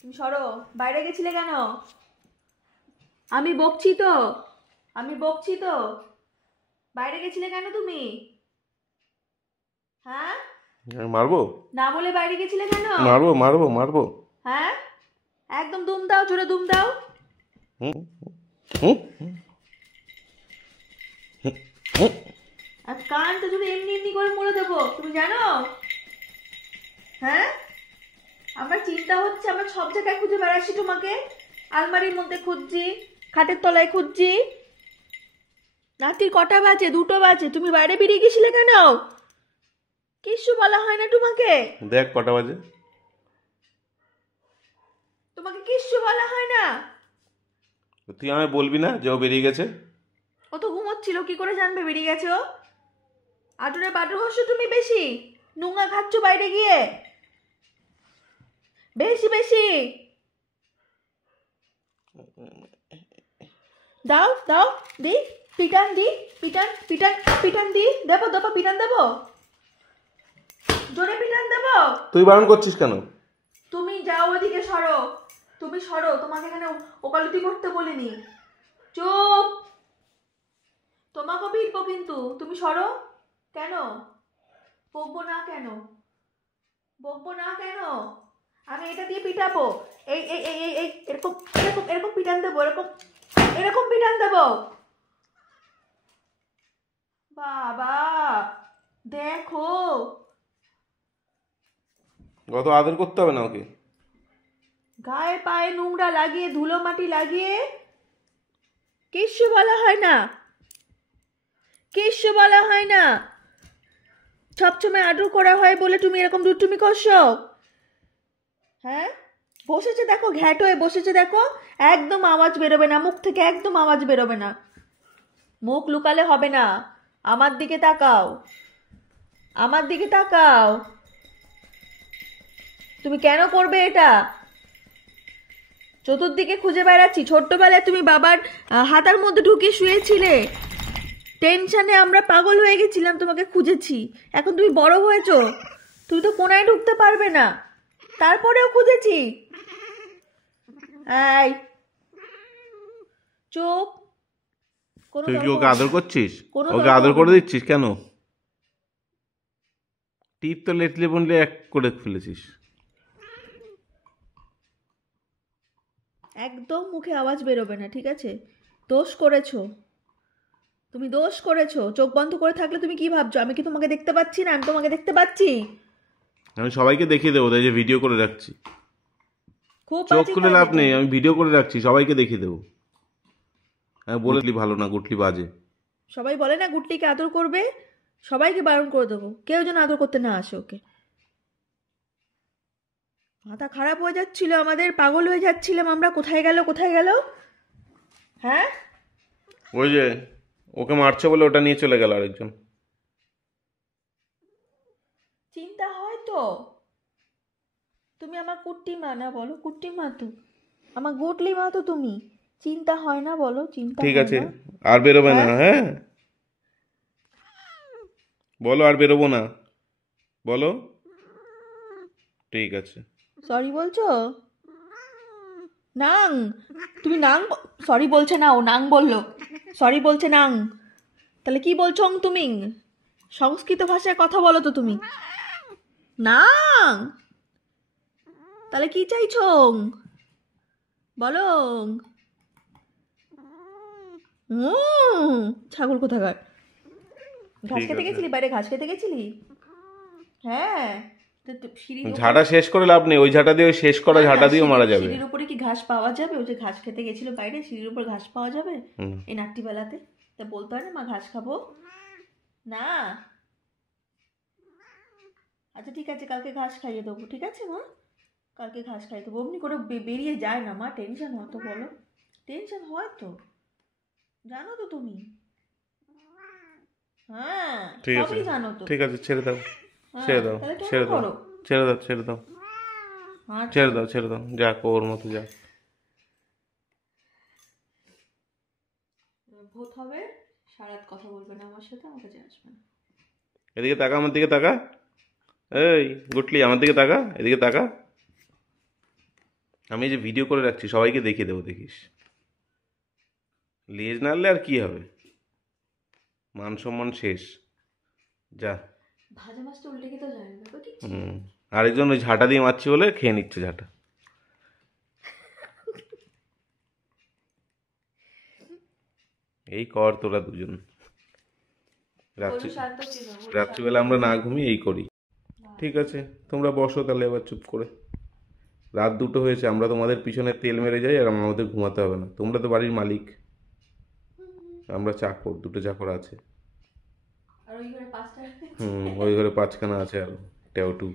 তুমি সরো। বাইরে গেছিলে কেন? আমি বকছি তো, আমি বকছি তো। বাইরে গেছিলে কেন তুমি? হ্যাঁ, মারবো না বলে বাইরে গেছিলে কেন? মারবো মারবো মারবো। হ্যাঁ, একদম দুম দাও, জোরে দুম দাও। হুম হুম হুম। আর কানটা যদি এমনি এমনি করে মুড়ে দেবো, তুমি জানো? হ্যাঁ, আমার চিন্তা হচ্ছে, আমার সব জায়গায় খুঁজে বেড়াচ্ছি তোমাকে। আলমারির মধ্যে খুঁজছি, খাটের তলায় খুঁজছি। রাত্রির কটা বাজে? 2টো বাজে, তুমি বাইরে বেরিয়ে গেছিলে কেন? কিচ্ছু বলা হয় না তোমাকে? দেখ কটা বাজে। তোমাকে কিচ্ছু বলা হয় না? তুই আমায় বলবি না যে ও বেরিয়ে গেছে? ও তো ঘুমোচ্ছিল, কি করে জানবে বেরিয়ে গেছে ও? আদুরে বাদুর হচ্ছ তুমি বেশি, নোংরা খাচ্ছ বাইরে গিয়ে বেশি বেশি। দাও দাও, দি পিটান, দি পিটান পিটান পিটান, দি দেবো দেবো, পিটান দেবো, জোরে পিটান দেবো। তুই বারণ করছিস কেন? তুমি যাও ওদিকে, সরো। তুমি সরো, তোমাকে এখানে ওকালতি করতে বলিনি। চুপ, তোমাকে পিটবো কিন্তু। তুমি সরো। কেন বকবো না? কেন বকবো না? কেন? আমি এটা দিয়ে পিটাবো। এই এই এই এই এই এরকম এরকম এরকম পিটান দেবো, এরকম এরকম পিটান দেবো। বাবা দেখো, কত আদর করতে হবে না ওকে? গায়ে পায়ে নোংরা লাগিয়ে, ধুলো মাটি লাগিয়ে কিচ্ছু বলা হয় না, কিচ্ছু বলা হয় না। সবসময় আদর করা হয় বলে তুমি এরকম দুষ্টুমি করছো? হ্যাঁ, বসেছে দেখো, ঘ্যাট হয়ে বসেছে দেখো। একদম আওয়াজ বেরোবে না মুখ থেকে, একদম আওয়াজ বেরোবে না। মুখ লুকালে হবে না, আমার দিকে তাকাও, আমার দিকে তাকাও। তুমি কেন করবে এটা? চতুর্দিকে খুঁজে বেড়াচ্ছি। ছোট্টবেলায় তুমি বাবার হাতার মধ্যে ঢুকে শুয়েছিলে, টেনশনে আমরা পাগল হয়ে গেছিলাম, তোমাকে খুঁজেছি। এখন তুমি বড় হয়েছো, তুমি তো কোনায় ঢুকতে পারবে না, তারপরেও খুঁজেছি। এই চুপ। তুই কি ওকে আদর করছিস? কোনো ওকে তর্ক আদর হবে করে না। দিচ্ছিস কেন? টিপ তো লেটলে বললে এক করে ফেলেছিস। একদম মুখে আওয়াজ বেরোবে না, ঠিক আছে? দোষ করেছো, তুমি দোষ করেছো। চোখ বন্ধ করে থাকলে তুমি কি ভাবছো আমি কি তোমাকে দেখতে পাচ্ছি না? আমি তোমাকে দেখতে পাচ্ছি। আমি সবাইকে দেখিয়ে দেবো, তাই যে ভিডিও করে রাখছি। খুব চোখ বাজে খুলে কাজ লাভ এটা। নেই, আমি ভিডিও করে রাখছি, সবাইকে দেখিয়ে দেবো। আমি বলে ভালো না, গুটলি বাজে। সবাই বলে না গুটলিকে আদর করবে, সবাইকে বারণ করে দেবো, কেউ যেন আদর করতে না আসে ওকে। মাথা খারাপ হয়ে যাচ্ছিল আমাদের, পাগল হয়ে যাচ্ছিলাম আমরা। কোথায় গেল, কোথায় গেল? হ্যাঁ, ওই যে ওকে মারছে বলে ওটা নিয়ে চলে গেল আরেকজন। চিন্তা হয় তো। তুমি আমার কুট্টি মা না বলো? কুট্টি মা তো, আমার গুটলি মা তো তুমি। চিন্তা হয় না বলো? চিন্তা ঠিক হয় আছে, না? আর বেরোবে না, হ্যাঁ, হ্যাঁ? বলো আর বেরোবো না, বলো। ঠিক আছে। সরি বলছো? নাং, তুমি নাং, সরি বলছে না, ও নাং বললো। সরি বলছে নাং। তাহলে কি বলছো তুমি? সংস্কৃত ভাষায় কথা বলো তো তুমি। নাং, তাহলে কি চাইছো বলো? ছাগল কোথাকার। ঘাস ঠিক খেতে আছে, গেছিলি বাইরে? ঘাস খেতে গেছিলি? হ্যাঁ, সিঁড়ির ঝাঁটা শেষ করে লাভ নেই, ওই ঝাঁটা দিয়ে ওই শেষ করা ঝাঁটা দিয়েও মারা যাবে। সিঁড়ির উপরে কি ঘাস পাওয়া যাবে? ও যে ঘাস খেতে গেছিল বাইরে, সিঁড়ির উপর ঘাস পাওয়া যাবে হুম। এই রাত্রিবেলাতে? তা বলতে হয় না মা ঘাস খাবো না? আচ্ছা ঠিক আছে, কালকে ঘাস খাইয়ে দেবো, ঠিক আছে মা? কালকে ঘাস খাইয়ে দেবো। অমনি করে বেরিয়ে যায় না মা, টেনশন হয় তো বলো? টেনশন হয় তো, জানো তো তুমি। হ্যাঁ, ঠিক আছে, সবই জানো তো। ঠিক আছে, ছেড়ে দাও, হ্যাঁ, ছেড়ে দাও, তাহলে কেন ছেড়ে দাও, করো? ছেড়ে দাও, ছেড়ে দাও, ছেড়ে দাও, ছেড়ে দাও, যাক ওর মতো যাক। ভূত হবে, সারাত কথা বলবে না আমার সাথে, আমার কাছে আসবে না। এদিকে তাকা, আমার দিকে তাকা। এই গুটলি, আমার দিকে তাকা, এদিকে তাকা। আমি এই যে ভিডিও করে রাখছি, সবাইকে দেখিয়ে দেবো, দেখিস। লেজ নাড়লে আর কি হবে, মান সম্মান শেষ। যা। ভাজা মাছটা উল্টে খেতে যায় না, ঠিক আছে? হুম। আরেকজন ওই ঝাঁটা দিয়ে মারছি বলে খেয়ে নিচ্ছে ঝাঁটা। এই কর তোরা দুজন। রাত্রি বলু শান্ত ছিল, বলু শান্ত রাত্রিবেলা আমরা না ঘুমিয়ে এই করি। ছিল। ঠিক আছে, তোমরা বসো তাহলে এবার চুপ করে। রাত 2টো হয়েছে, আমরা তোমাদের পিছনে তেল মেরে যাই আর আমাদের ঘুমাতে হবে না। তোমরা তো বাড়ির মালিক, আমরা চাকর, 2টো চাকর আছে। আর ওই ঘরে 5টা। ওই ঘরে 5খানা আছে আর টেউটু।